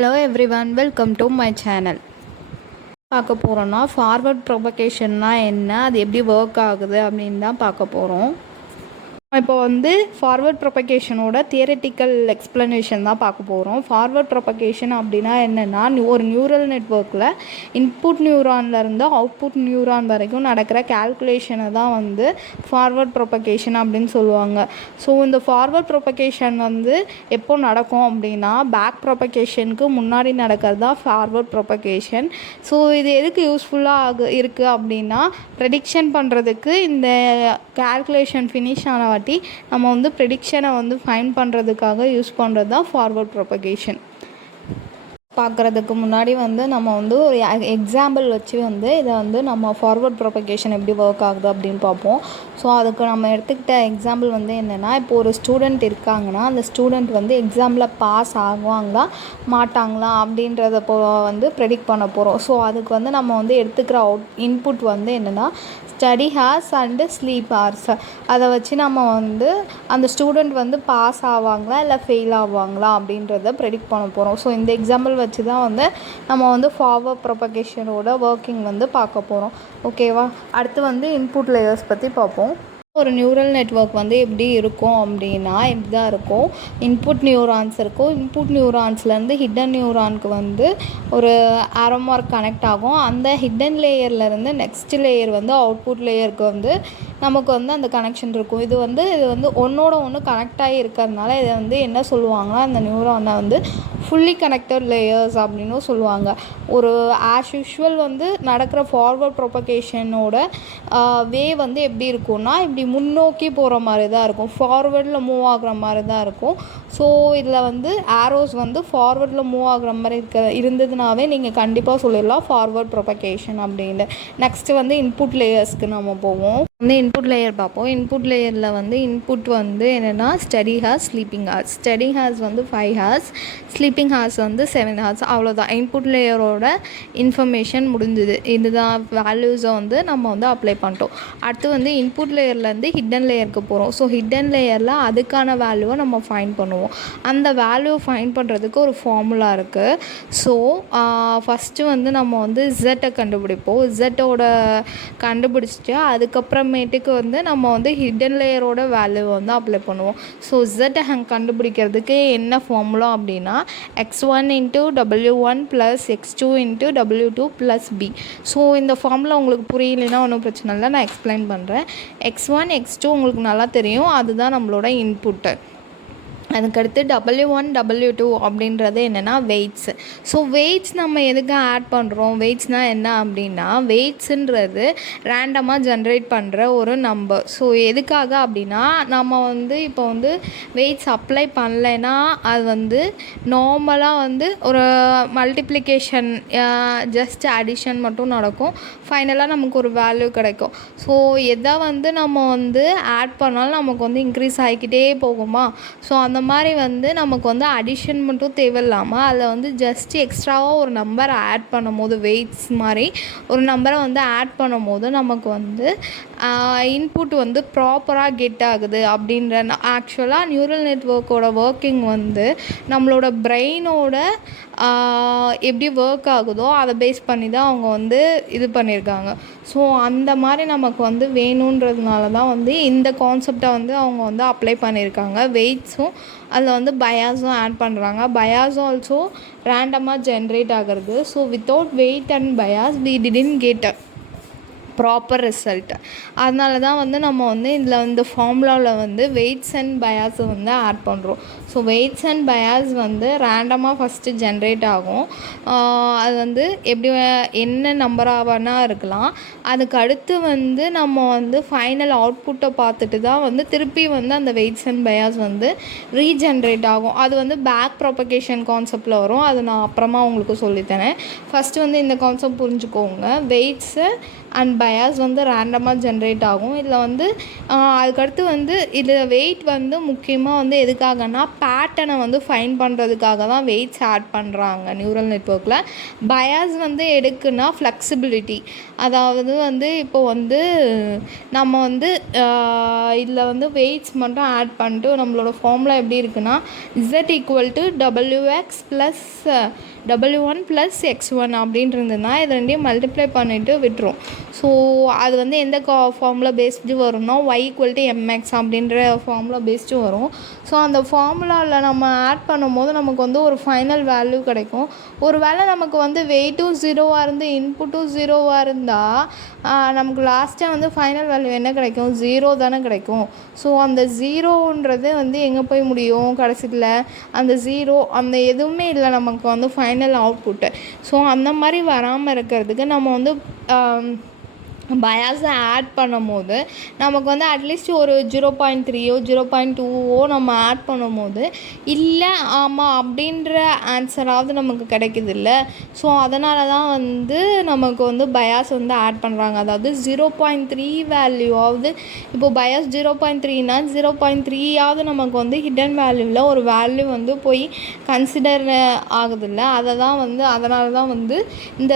Hello everyone, welcome to my channel. பார்க்க போகிறோன்னா forward ப்ரொபகேஷன்னா என்ன, அது எப்படி ஒர்க் ஆகுது அப்படின்னு தான் பார்க்க போகிறோம். இப்போ ஃபார்வர்ட் ப்ரொபகேஷனோட தியரட்டிக்கல் எக்ஸ்ப்ளனேஷன் தான் பார்க்க போகிறோம். ஃபார்வர்ட் ப்ரொபகேஷன் அப்படின்னா என்னென்னா, ஒரு நியூரல் நெட்வொர்க்கில் இன்புட் நியூரான்லேருந்து அவுட்புட் நியூரான் வரைக்கும் நடக்கிற கேல்குலேஷனை தான் ஃபார்வர்ட் ப்ரொபகேஷன் அப்படின்னு சொல்லுவாங்க. ஸோ இந்த ஃபார்வர்ட் ப்ரொபகேஷன் எப்போ நடக்கும் அப்படின்னா, பேக் ப்ரொபகேஷனுக்கு முன்னாடி நடக்கிறது தான் ஃபார்வர்ட் ப்ரொபகேஷன். ஸோ இது எதுக்கு யூஸ்ஃபுல்லாக இருக்குது அப்படின்னா, ப்ரெடிக்ஷன் பண்ணுறதுக்கு இந்த கேல்குலேஷன் ஃபினிஷ் ஆன நம்ம ப்ரெடிக்ஷனை ஃபைண்ட் பண்ணுறதுக்காக யூஸ் பண்ணுறது தான் ஃபார்வர்ட் ப்ரொபகேஷன். பார்க்குறதுக்கு முன்னாடி நம்ம ஒரு எக்ஸாம்பிள் வச்சு இதை நம்ம ஃபார்வர்ட் ப்ரொபகேஷன் எப்படி ஒர்க் ஆகுது அப்படின்னு பார்ப்போம். ஸோ அதுக்கு நம்ம எடுத்துக்கிட்ட எக்ஸாம்பிள் என்னென்னா, இப்போ ஒரு ஸ்டூடெண்ட் இருக்காங்கன்னா, அந்த ஸ்டூடெண்ட் எக்ஸாமில் பாஸ் ஆகுவாங்களா மாட்டாங்களா அப்படின்றத ப்ரெடிக்ட் பண்ண போகிறோம். ஸோ அதுக்கு நம்ம எடுத்துக்கிற இன்புட் என்னென்னா, study hours and sleep hours. அதை வச்சு நம்ம அந்த ஸ்டூடெண்ட் பாஸ் ஆவாங்களா இல்லை ஃபெயில் ஆவாங்களா அப்படின்றத ப்ரெடிக்ட் பண்ண போகிறோம். ஸோ இந்த எக்ஸாம்பிள் வச்சு தான் நம்ம ஃபார்வர்ட் ப்ரொபகேஷனோட ஒர்க்கிங் பார்க்க போகிறோம். ஓகேவா? அடுத்து இன்புட் லேயர்ஸ் பற்றி பார்ப்போம். ஒரு நியூரல் நெட்வொர்க் எப்படி இருக்கும் அப்படின்னா, இப்படி தான் இருக்கும். இன்புட் நியூரான்ஸ் இருக்கும். இன்புட் நியூரான்ஸ்லேருந்து ஹிடன் நியூரானுக்கு ஒரு ஆரோ மார்க் கனெக்ட் ஆகும். அந்த ஹிடன் லேயர்லேருந்து நெக்ஸ்ட் லேயர் அவுட்புட் லேயருக்கு நமக்கு அந்த கனெக்ஷன் இருக்கும். இது ஒன்றோட ஒன்று கனெக்ட் ஆகி இருக்கிறதுனால இதை என்ன சொல்லுவாங்கன்னா, அந்த நியூரானை ஃபுல்லி கனெக்டட் லேயர்ஸ் அப்படின்னும் சொல்லுவாங்க. ஒரு ஆஸ் யூஷுவல் நடக்கிற ஃபார்வர்ட் ப்ரொபகேஷனோட வே எப்படி இருக்கும்னா, இப்படி முன்னோக்கி போகிற மாதிரி தான் இருக்கும். ஃபார்வர்டில் மூவ் ஆகுற மாதிரி தான் இருக்கும். ஸோ இதில் ஆரோஸ் ஃபார்வர்டில் மூவ் ஆகுற மாதிரி இருந்ததுனாவே நீங்கள் கண்டிப்பாக சொல்லிடலாம் ஃபார்வர்ட் ப்ரொபகேஷன் அப்படின்னு. நெக்ஸ்ட்டு இன்புட் லேயர்ஸ்க்கு நம்ம போவோம். இன்புட் லேயர் பார்ப்போம். இன்புட் லேயரில் இன்புட் என்னென்னா, study hours, sleeping hours. Study hours 5 hours, sleeping hours 7 hours. அவ்வளோதான் இன்புட் லேயரோட இன்ஃபர்மேஷன் முடிஞ்சுது. இதுதான் வேல்யூஸை நம்ம அப்ளை பண்ணிட்டோம். அடுத்து இன்புட் லேயர்லேருந்து ஹிடன் லேயருக்கு போகிறோம். ஸோ ஹிடன் லேயரில் அதுக்கான வேல்யூவை நம்ம ஃபைண்ட் பண்ணுவோம். அந்த வேல்யூவை ஃபைண்ட் பண்ணுறதுக்கு ஒரு ஃபார்முலா இருக்குது. ஸோ ஃபஸ்ட்டு நம்ம இசட்டை கண்டுபிடிப்போம். இசட்டோட கண்டுபிடிச்சிட்டு அதுக்கப்புறமேட்டுக்கு நம்ம ஹிடன் லேயரோட வேல்யூவை அப்ளை பண்ணுவோம். ஸோ இசட்டை கண்டுபிடிக்கிறதுக்கு என்ன ஃபார்முலா அப்படின்னா, x1 × w1 + x2 × w2 + b. So இந்த ஃபார்முலா உங்களுக்கு புரியலைன்னா ஒன்றும் பிரச்சனை இல்லை, நான் எக்ஸ்பிளைன் பண்ணுறேன். x1 x2 உங்களுக்கு நல்லா தெரியும், அதுதான் நம்மளோட இன்புட்டு. அதுக்கடுத்து w1 w2 அப்படின்றது என்னென்னா வெயிட்ஸு. ஸோ வெயிட்ஸ் நம்ம எதுக்கு ஆட் பண்ணுறோம்? வெயிட்ஸ்னால் என்ன அப்படின்னா, வெயிட்ஸுன்றது ரேண்டமாக ஜென்ரேட் பண்ணுற ஒரு நம்பர். ஸோ எதுக்காக அப்படின்னா, நம்ம இப்போ வெயிட்ஸ் அப்ளை பண்ணலைன்னா அது நார்மலாக ஒரு மல்டிப்ளிகேஷன் ஜஸ்ட் அடிஷன் மட்டும் நடக்கும். ஃபைனலாக நமக்கு ஒரு வேல்யூ கிடைக்கும். ஸோ எதை நம்ம ஆட் பண்ணாலும் நமக்கு இன்க்ரீஸ் ஆகிக்கிட்டே போகுமா? ஸோ அந்த மாதிரி நமக்கு அடிஷன் மட்டும் தேவையில்லாமல் அதில் ஜஸ்ட் எக்ஸ்ட்ராவாக ஒரு நம்பர் ஆட் பண்ணும் போது, வெயிட்ஸ் மாதிரி ஒரு நம்பரை ஆட் பண்ணும் போது நமக்கு இன்புட் ப்ராப்பராக கெட் ஆகுது அப்படின்ற. ஆக்சுவலாக நியூரல் நெட்வொர்க்கோட ஒர்க்கிங் நம்மளோட பிரெயினோட எப்படி ஒர்க் ஆகுதோ அதை பேஸ் பண்ணி தான் அவங்க இது பண்ணியிருக்காங்க. ஸோ அந்த மாதிரி நமக்கு வேணுன்றதுனால தான் இந்த கான்செப்டை அவங்க அப்ளை பண்ணியிருக்காங்க. வெயிட்ஸும் அதில் பயாஸும் ஆட் பண்ணுறாங்க. பயாஸ் ஆல்சோ ரேண்டமாக ஜென்ரேட் ஆகிறது. So without weight and bias we didn't get proper result. அதனால தான் நம்ம இதில் இந்த ஃபார்முலாவில் வெயிட்ஸ் அண்ட் பயாஸை ஆட் பண்ணுறோம். ஸோ வெயிட்ஸ் அண்ட் பயாஸ் ரேண்டமாக ஃபஸ்ட்டு ஜென்ரேட் ஆகும். அது எப்படி என்ன நம்பராகனா இருக்கலாம். அதுக்கு அடுத்து நம்ம ஃபைனல் அவுட்புட்டை பார்த்துட்டு தான் திருப்பி அந்த வெயிட்ஸ் அண்ட் பயாஸ் ரீஜென்ரேட் ஆகும். அது பேக் ப்ரொபகேஷன் கான்செப்டில் வரும். அது நான் அப்புறமா உங்களுக்கு சொல்லித்தரேன். ஃபஸ்ட்டு இந்த கான்செப்ட் புரிஞ்சுக்கோங்க. வெயிட்ஸு அண்ட் பயாஸ் வந்து ரேண்டமாக ஜென்ரேட் ஆகும். இதில் வந்து அதுக்கடுத்து வந்து இதில் வெயிட் வந்து முக்கியமாக வந்து எதுக்காகனா பேட்டர்னை வந்து ஃபைன் பண்ணுறதுக்காக தான் வெயிட்ஸ் ஆட் பண்ணுறாங்க நியூரல் நெட்வொர்க்கில். பயாஸ் வந்து எதுக்குன்னா ஃப்ளெக்சிபிலிட்டி. அதாவது வந்து இப்போ வந்து நம்ம வந்து இதில் வந்து வெயிட்ஸ் மட்டும் ஆட் பண்ணிட்டு நம்மளோட ஃபார்முலா எப்படி இருக்குன்னா Z = WX + W1 + X1 அப்படின்ட்டு இருந்ததுன்னா இது ரெண்டையும் மல்டிப்ளை பண்ணிவிட்டு விட்டுரும். ஸோ அது வந்து எந்த ஃபார்முலா பேஸ்டு வரும்னா Y = MX அப்படின்ற ஃபார்முலா பேஸ்டு வரும். ஸோ அந்த ஃபார்முலாவில் நம்ம ஆட் பண்ணும்போது நமக்கு வந்து ஒரு ஃபைனல் வேல்யூ கிடைக்கும். ஒரு வேளை நமக்கு வந்து வெயிட்டும் 0வாக இருந்து இன்புட்டும் 0வாக இருந்தால் நமக்கு லாஸ்ட்டாக வந்து ஃபைனல் வேல்யூ என்ன கிடைக்கும்? 0 தானே கிடைக்கும். ஸோ அந்த 0ன்றது வந்து எங்கே போய் முடியும்? கடைசியில் அந்த 0 அந்த எதுவுமே இல்லை நமக்கு வந்து ஃபைனல் அவுட்புட்டு. ஸோ அந்த மாதிரி வராமல் இருக்கிறதுக்கு நம்ம வந்து பயாஸை ஆட் பண்ணும் போது நமக்கு வந்து அட்லீஸ்ட் ஒரு 0.3ஓ 0.2ஓ நம்ம ஆட் பண்ணும் போது இல்லை ஆமாம் அப்படின்ற ஆன்சராவது நமக்கு கிடைக்குது இல்லை. ஸோ அதனால தான் வந்து நமக்கு வந்து பயாஸ் வந்து ஆட் பண்ணுறாங்க. அதாவது 0.3 வேல்யூவாவது இப்போது பயாஸ் 0.3னா 0.3ஆவது நமக்கு வந்து ஹிடன் வேல்யூவில் ஒரு வேல்யூ வந்து போய் கன்சிடர் ஆகுதில்ல. அதனால தான் வந்து இந்த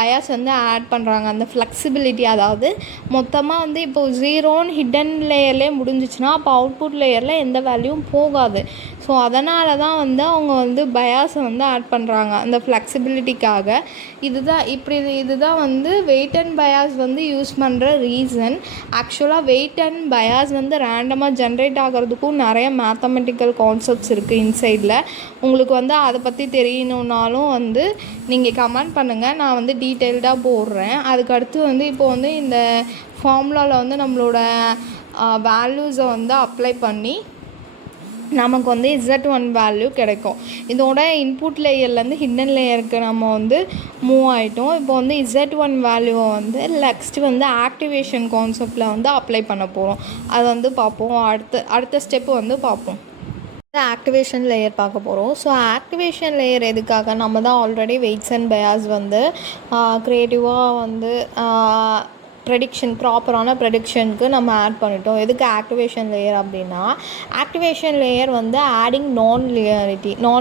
பயாஸ் வந்து ஆட் பண்ணுறாங்க. அந்த ஃப்ளெக்சிபிலிட்டி, அதாவது மொத்தமாக வந்து இப்போ 0ன்னு ஹிடன் லேயர்லேயே முடிஞ்சிச்சுன்னா அப்போ அவுட்புட் லேயரில் எந்த வேல்யூவும் போகாது. ஸோ அதனால தான் வந்து அவங்க வந்து பயாஸை வந்து ஆட் பண்ணுறாங்க அந்த ஃப்ளெக்சிபிலிட்டிக்காக. இதுதான் வந்து வெயிட் அண்ட் பயாஸ் வந்து யூஸ் பண்ணுற ரீசன். ஆக்சுவலாக வெயிட் அண்ட் பயாஸ் வந்து ரேண்டமாக ஜென்ரேட் ஆகிறதுக்கும் நிறைய மேத்தமெட்டிக்கல் கான்செப்ட்ஸ் இருக்குது இன்சைடில். உங்களுக்கு வந்து அதை பற்றி தெரியணுன்னாலும் வந்து நீங்கள் கமெண்ட் பண்ணுங்கள், நான் வந்து டீட்டெயில்டாக போடுறேன். அதுக்கடுத்து வந்து இப்போ வந்து இந்த ஃபார்முலாவில் வந்து நம்மளோட வேல்யூஸை வந்து அப்ளை பண்ணி நமக்கு வந்து Z1 வேல்யூ கிடைக்கும். இதோட இன்புட் லேயர்லேருந்து ஹிடன் லேயருக்கு நம்ம வந்து மூவ் ஆகிட்டோம். இப்போ வந்து Z1 வேல்யூவை வந்து நெக்ஸ்ட்டு வந்து ஆக்டிவேஷன் கான்செப்டில் வந்து அப்ளை பண்ண போகிறோம். அது வந்து பார்ப்போம். அடுத்த ஸ்டெப்பு வந்து பார்ப்போம். ஆக்டிவேஷன் லேயர் பார்க்க போகிறோம். ஸோ ஆக்டிவேஷன் லேயர் எதுக்காக? நம்ம தான் ஆல்ரெடி வெயிட்ஸ் அண்ட் பயாஸ் வந்து க்ரியேட்டிவாக வந்து ப்ராப்பரான ப்ரெடிக்ஷனுக்கு நம்ம ஆட் பண்ணிட்டோம். எதுக்கு ஆக்டிவேஷன் லேயர் அப்படின்னா, ஆக்டிவேஷன் லேயர் வந்து ஆடிங் நான்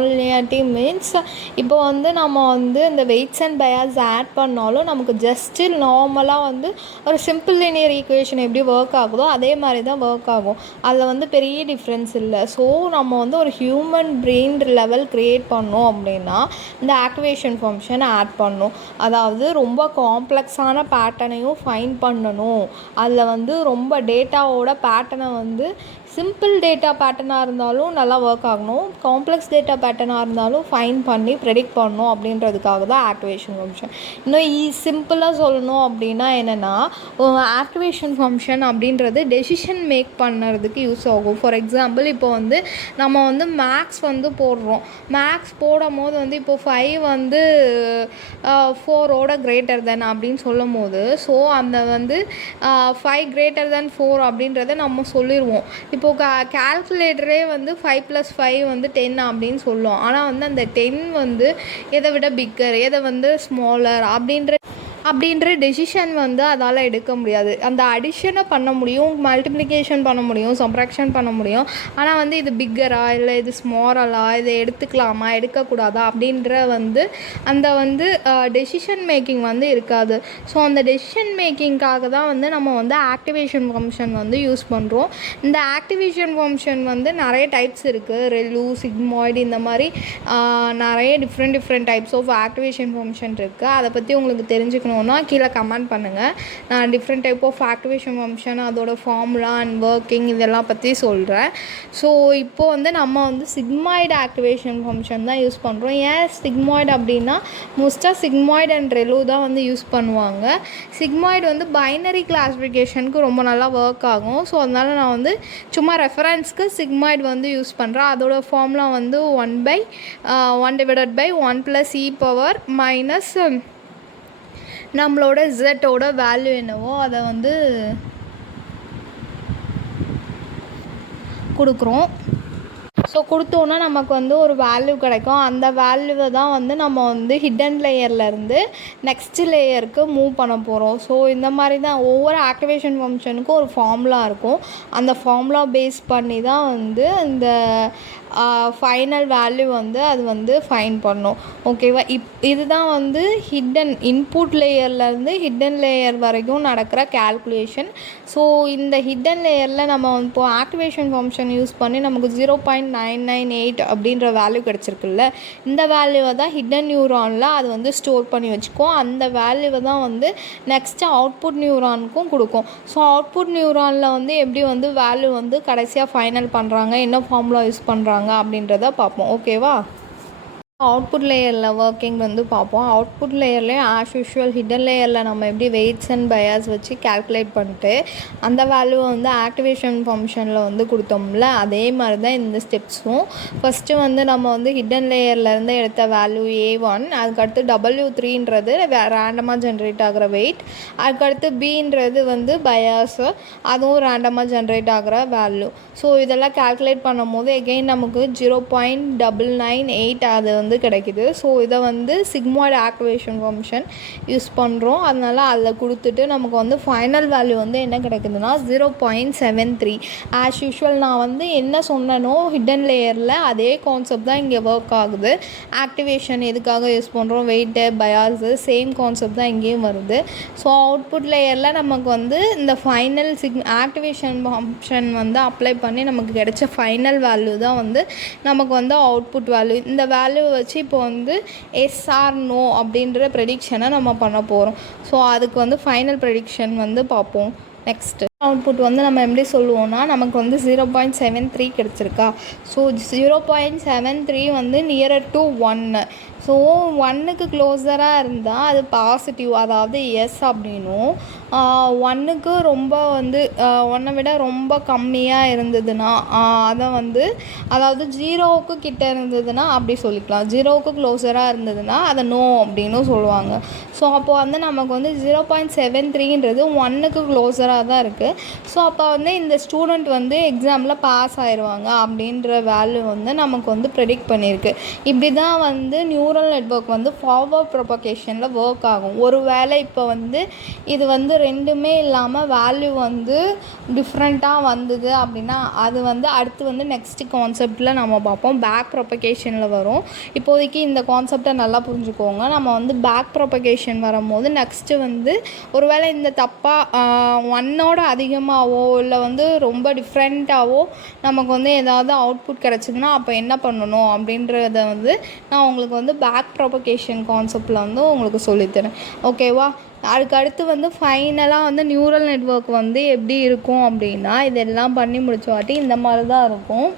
லினியாரிட்டி மீன்ஸ் இப்போ வந்து நம்ம வந்து இந்த வெயிட்ஸ் அண்ட் பயாஸ் ஆட் பண்ணாலும் நமக்கு ஜஸ்ட்டு நார்மலாக வந்து ஒரு சிம்பிள் லினியர் ஈக்குவேஷன் எப்படி ஒர்க் ஆகுதோ அதே மாதிரி தான் ஒர்க் ஆகும். அதில் வந்து பெரிய டிஃப்ரென்ஸ் இல்லை. ஸோ நம்ம வந்து ஒரு ஹியூமன் பிரெயின் லெவல் க்ரியேட் பண்ணோம் அப்படின்னா இந்த ஆக்டிவேஷன் ஃபங்க்ஷன் ஆட் பண்ணணும். அதாவது ரொம்ப காம்ப்ளெக்ஸான பேட்டர்னையும் ஃபைன் பண்ணணும். அதில் வந்து ரொம்ப டேட்டாவோட பேட்டர்னை வந்து சிம்பிள் டேட்டா பேட்டர்னாக இருந்தாலும் நல்லா ஒர்க் ஆகணும், காம்ப்ளெக்ஸ் டேட்டா பேட்டர்னாக இருந்தாலும் ஃபைன் பண்ணி ப்ரெடிக்ட் பண்ணணும் அப்படின்றதுக்காக தான் ஆக்டிவேஷன் ஃபங்க்ஷன். இன்னும் சிம்பிளாக சொல்லணும் அப்படின்னா என்னென்னா, ஆக்டிவேஷன் ஃபங்க்ஷன் அப்படின்றது டெசிஷன் மேக் பண்ணுறதுக்கு யூஸ் ஆகும். ஃபார் எக்ஸாம்பிள் இப்போ வந்து நம்ம வந்து மேக்ஸ் வந்து போடுறோம். மேக்ஸ் போடும் போது வந்து இப்போ 5 வந்து 4ஓட கிரேட்டர் தென் அப்படின்னு சொல்லும் போது ஸோ அந்த வந்து 5 கிரேட்டர் தென் 4 அப்படின்றத நம்ம சொல்லிடுவோம். இப்போது கால்குலேட்டரே வந்து 5 + 5 வந்து 10 அப்படின்னு சொல்லும். ஆனால் வந்து அந்த 10 வந்து எதை விட பிக்கர், எதை வந்து ஸ்மாலர் அப்படின்ற டெசிஷன் வந்து அதால் எடுக்க முடியாது. அந்த அடிஷனை பண்ண முடியும், மல்டிப்ளிகேஷன் பண்ண முடியும், சப்ராக்ஷன் பண்ண முடியும். ஆனால் வந்து இது பிக்கரா இல்லை இது ஸ்மாலரா, இதை எடுத்துக்கலாமா எடுக்கக்கூடாதா அப்படின்ற வந்து அந்த வந்து டெசிஷன் மேக்கிங் வந்து இருக்காது. ஸோ அந்த டெசிஷன் மேக்கிங்காக தான் வந்து நம்ம வந்து ஆக்டிவேஷன் ஃபங்க்ஷன் வந்து யூஸ் பண்ணுறோம். இந்த ஆக்டிவேஷன் ஃபங்க்ஷன் வந்து நிறைய டைப்ஸ் இருக்குது. ரெலு, சிக்மாய்டு, இந்த மாதிரி நிறைய different types of activation function இருக்குது. அதை பற்றி உங்களுக்கு தெரிஞ்சுக்கணும் கீழே கமெண்ட் பண்ணுங்கள். நான் different type of activation function, அதோட ஃபார்முலா அண்ட் ஒர்க்கிங் இதெல்லாம் பற்றி சொல்கிறேன். ஸோ இப்போது வந்து நம்ம வந்து சிக்மாய்டு ஆக்டிவேஷன் ஃபங்க்ஷன் தான் யூஸ் பண்ணுறோம். ஏன் சிக்மாய்டு அப்படின்னா மோஸ்ட்டாக சிக்மாய்டு அண்ட் ரெலு தான் வந்து யூஸ் பண்ணுவாங்க. சிக்மாய்டு வந்து பைனரி கிளாஸிஃபிகேஷனுக்கு ரொம்ப நல்லா ஒர்க் ஆகும். ஸோ அதனால் நான் வந்து சும்மா ரெஃபரன்ஸ்க்கு சிக்மாய்டு வந்து யூஸ் பண்ணுறேன். அதோட ஃபார்முலா வந்து 1/1 + e⁻⁻ நம்மளோட Z-ஓட வேல்யூ என்னவோ அதை வந்து கொடுக்குறோம். ஸோ கொடுத்தோன்னா நமக்கு வந்து ஒரு வேல்யூ கிடைக்கும். அந்த வேல்யூவை தான் வந்து நம்ம வந்து ஹிடன் லேயர்லேருந்து நெக்ஸ்ட் லேயருக்கு மூவ் பண்ண போகிறோம். ஸோ இந்த மாதிரி தான் ஒவ்வொரு ஆக்டிவேஷன் ஃபங்க்ஷனுக்கும் ஒரு ஃபார்முலா இருக்கும். அந்த ஃபார்முலா பேஸ் பண்ணி தான் வந்து இந்த ஃபைனல் வேல்யூ வந்து அது வந்து ஃபைண்ட் பண்ணும். ஓகேவா? இதுதான் வந்து ஹிடன் இன்புட் லேயர்லேருந்து ஹிடன் லேயர் வரைக்கும் நடக்கிற கேல்குலேஷன். ஸோ இந்த ஹிடன் லேயரில் நம்ம இப்போது ஆக்டிவேஷன் ஃபங்க்ஷன் யூஸ் பண்ணி நமக்கு 0.998 அப்படின்ற வேல்யூ கிடச்சிருக்குல்ல, இந்த வேல்யூவை தான் ஹிடன் நியூரானில் அது வந்து ஸ்டோர் பண்ணி வச்சுக்கோம். அந்த வேல்யூவை தான் வந்து நெக்ஸ்ட்டு அவுட்புட் நியூரானுக்கும் கொடுக்கும். ஸோ அவுட்புட் நியூரானில் வந்து எப்படி வந்து வேல்யூ வந்து கடைசியாக ஃபைனல் பண்ணுறாங்க, என்ன ஃபார்முலா யூஸ் பண்ணுறாங்க அப்படின்றத பார்ப்போம். ஓகேவா? அவுட்புட் லேயரில் ஒர்க்கிங் வந்து பார்ப்போம். அவுட்புட் லேயர்லேயும் ஆஸ் யூஷுவல் ஹிடன் லேயரில் நம்ம எப்படி வெயிட்ஸ் அண்ட் பயாஸ் வச்சு கேல்குலேட் பண்ணிட்டு அந்த வேல்யூவை வந்து ஆக்டிவேஷன் ஃபங்க்ஷனில் வந்து கொடுத்தோம்ல, அதே மாதிரி தான் இந்த ஸ்டெப்ஸும். ஃபஸ்ட்டு வந்து நம்ம வந்து ஹிடன் லேயர்லேருந்து எடுத்த வேல்யூ A1, அதுக்கடுத்து W3ன்றது ரேண்டமாக ஜென்ரேட் ஆகிற வெயிட், அதுக்கடுத்து Bன்றது வந்து பயாஸு, அதுவும் ரேண்டமாக ஜென்ரேட் ஆகிற வேல்யூ. ஸோ இதெல்லாம் கேல்குலேட் பண்ணும் போது எகெயின் நமக்கு 0.998 அது வந்து கிடைக்குது. ஸோ இதை வந்து சிக்மாய்டு ஆக்டிவேஷன் ஃபங்க்ஷன் யூஸ் பண்ணுறோம். அதனால் அதில் கொடுத்துட்டு நமக்கு வந்து ஃபைனல் வேல்யூ வந்து என்ன கிடைக்குதுன்னா 0.73. ஆஸ் யூஷுவல் நான் வந்து என்ன சொன்னனோ ஹிடன் லேயரில் அதே கான்செப்ட் தான் இங்கே ஒர்க் ஆகுது. ஆக்டிவேஷன் எதுக்காக யூஸ் பண்ணுறோம், வெயிட்டு, பயாஸு, சேம் கான்செப்ட் தான் இங்கேயும் வருது. ஸோ அவுட்புட் லேயரில் நமக்கு வந்து இந்த ஃபைனல் ஆக்டிவேஷன் ஃபங்க்ஷன் வந்து அப்ளை பண்ணி நமக்கு கிடைச்ச ஃபைனல் வேல்யூ தான் வந்து நமக்கு வந்து அவுட்புட் வேல்யூ. இந்த வேல்யூ வச்சு இப்போ வந்து எஸ் ஆர் நோ அப்படின்ற ப்ரெடிக்ஷனை நம்ம பண்ண போகிறோம். ஸோ அதுக்கு வந்து ஃபைனல் ப்ரெடிக்ஷன் வந்து பார்ப்போம். நெக்ஸ்ட்டு அவுட்புட் வந்து நம்ம எப்படி சொல்லுவோம்னா, நமக்கு வந்து 0.73 கிடச்சிருக்கா. ஸோ 0.73 வந்து நியரர் டு 1. ஸோ 1க்கு க்ளோஸராக இருந்தால் அது பாசிட்டிவ், அதாவது எஸ் அப்படின்னும். 1க்கு ரொம்ப வந்து 1 விட ரொம்ப கம்மியாக இருந்ததுன்னா அதை வந்து, அதாவது 0க்கு கிட்ட இருந்ததுன்னா அப்படி சொல்லிக்கலாம். 0க்கு க்ளோஸராக இருந்ததுன்னா அதை நோ அப்படின்னு சொல்லுவாங்க. ஸோ அப்போது வந்து நமக்கு வந்து 0.73ன்றது 1க்கு க்ளோஸராக தான் இருக்குது. ஸோ அப்போ வந்து இந்த ஸ்டூடெண்ட் வந்து எக்ஸாமில் பாஸ் ஆயிடுவாங்க அப்படின்ற வேல்யூ வந்து நமக்கு வந்து ப்ரெடிக்ட் பண்ணியிருக்கு. இப்படி தான் வந்து நியூரல் நெட்வொர்க் வந்து ஃபார்வர்ட் ப்ரொபகேஷனில் ஒர்க் ஆகும். ஒரு வேளை இப்போ வந்து இது வந்து ரெண்டுமே இல்லாமல் வேல்யூ வந்து டிஃப்ரெண்ட்டாக வந்தது அப்படின்னா அது வந்து அடுத்து வந்து நெக்ஸ்ட் கான்செப்டில் நம்ம பார்ப்போம். பேக் ப்ரொபகேஷனில் வரும். இப்போதைக்கு இந்த கான்செப்டை நல்லா புரிஞ்சுக்கோங்க. நம்ம வந்து பேக் ப்ரொபகேஷன் வரும்போது நெக்ஸ்ட்டு வந்து ஒருவேளை இந்த தப்பாக 1ஓட அதிகமாகவோ இல்லை வந்து ரொம்ப டிஃப்ரெண்ட்டாகவோ நமக்கு வந்து ஏதாவது அவுட்புட் கிடச்சிதுன்னா அப்போ என்ன பண்ணணும் அப்படின்றத வந்து நான் உங்களுக்கு வந்து பேக் ப்ரொபகேஷன் கான்செப்டில் வந்து உங்களுக்கு சொல்லித்தரேன். ஓகேவா? அதுக்கு அடுத்து வந்து ஃபைனலாக வந்து நியூரல் நெட்வொர்க் வந்து எப்படி இருக்கும் அப்படின்னா, இதெல்லாம் பண்ணி முடிச்ச வாட்டி இந்த மாதிரி தான் இருக்கும்.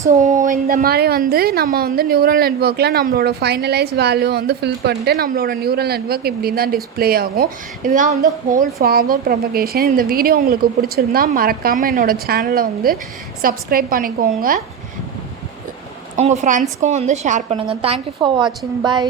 ஸோ இந்த மாதிரி வந்து நம்ம வந்து நியூரல் நெட்வொர்க்கில் நம்மளோட ஃபைனலைஸ் வேல்யூ வந்து ஃபில் பண்ணிட்டு நம்மளோட நியூரல் நெட்வொர்க் இப்படி தான் டிஸ்பிளே ஆகும். இதுதான் வந்து ஹோல் ஃபார்வர்ட் ப்ரொபகேஷன். இந்த வீடியோ உங்களுக்கு பிடிச்சிருந்தா மறக்காமல் என்னோடய சேனலை வந்து சப்ஸ்கிரைப் பண்ணிக்கோங்க. உங்கள் ஃப்ரெண்ட்ஸ்க்கும் வந்து ஷேர் பண்ணுங்கள். தேங்க்யூ ஃபார் வாட்சிங். பை.